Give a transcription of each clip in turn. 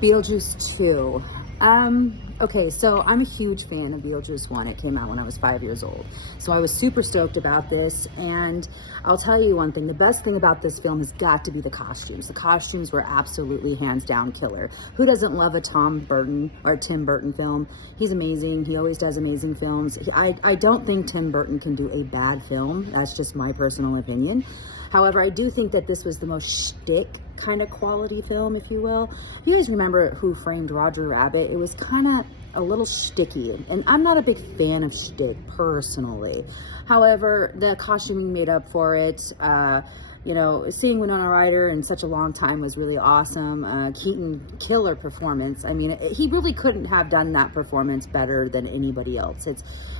Beetlejuice 2. Okay, so I'm a huge fan of Beetlejuice 1. It came out when I was 5 years old. So I was super stoked about this, and I'll tell you one thing. The best thing about this film has got to be the costumes. The costumes were absolutely hands down killer. Who doesn't love a Tim Burton film? He's amazing. He always does amazing films. I don't think Tim Burton can do a bad film. That's just my personal opinion. However, I do think that this was the most shtick kind of quality film, if you will. You guys remember Who Framed Roger Rabbit? It was kind of a little shticky, and I'm not a big fan of shtick personally. However, the costuming made up for it. You know, seeing Winona Ryder in such a long time was really awesome. Keaton, killer performance. I mean, he really couldn't have done that performance better than anybody else.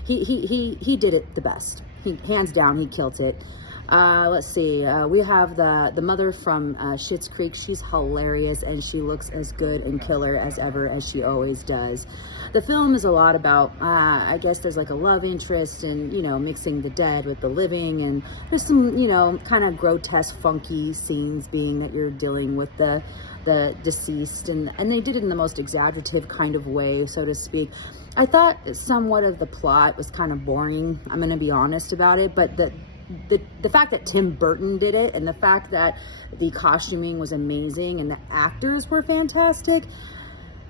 He did it the best. Hands down, he killed it. Let's see, we have the mother from Schitt's Creek. She's hilarious, and she looks as good and killer as ever, as she always does. The film is a lot about, I guess there's like a love interest and, you know, mixing the dead with the living, and there's some, you know, kind of grotesque, funky scenes, being that you're dealing with the deceased, and they did it in the most exaggerative kind of way, so to speak. I thought somewhat of the plot was kind of boring, I'm going to be honest about it, but the fact that Tim Burton did it, and the fact that the costuming was amazing and the actors were fantastic,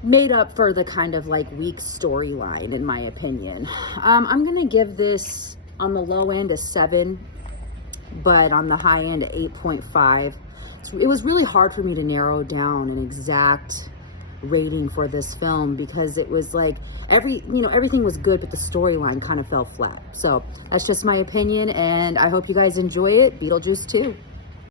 made up for the kind of like weak storyline, in my opinion. I'm gonna give this on the low end a 7, but on the high end a 8.5. It was really hard for me to narrow down an exact rating for this film, because it was like everything was good, but the storyline kind of fell flat. So that's just my opinion, and I hope you guys enjoy it. Beetlejuice 2.